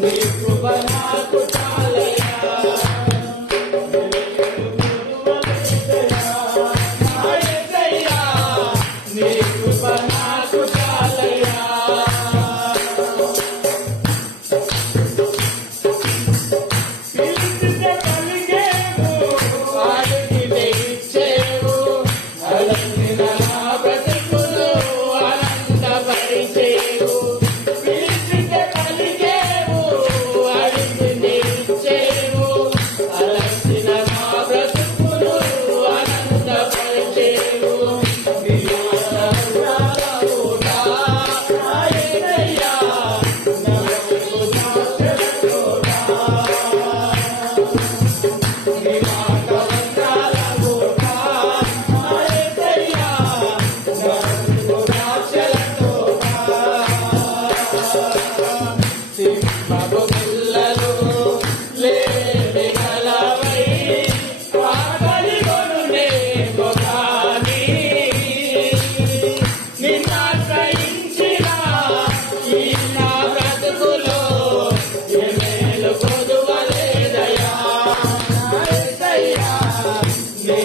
నీ కృప నాకు నీ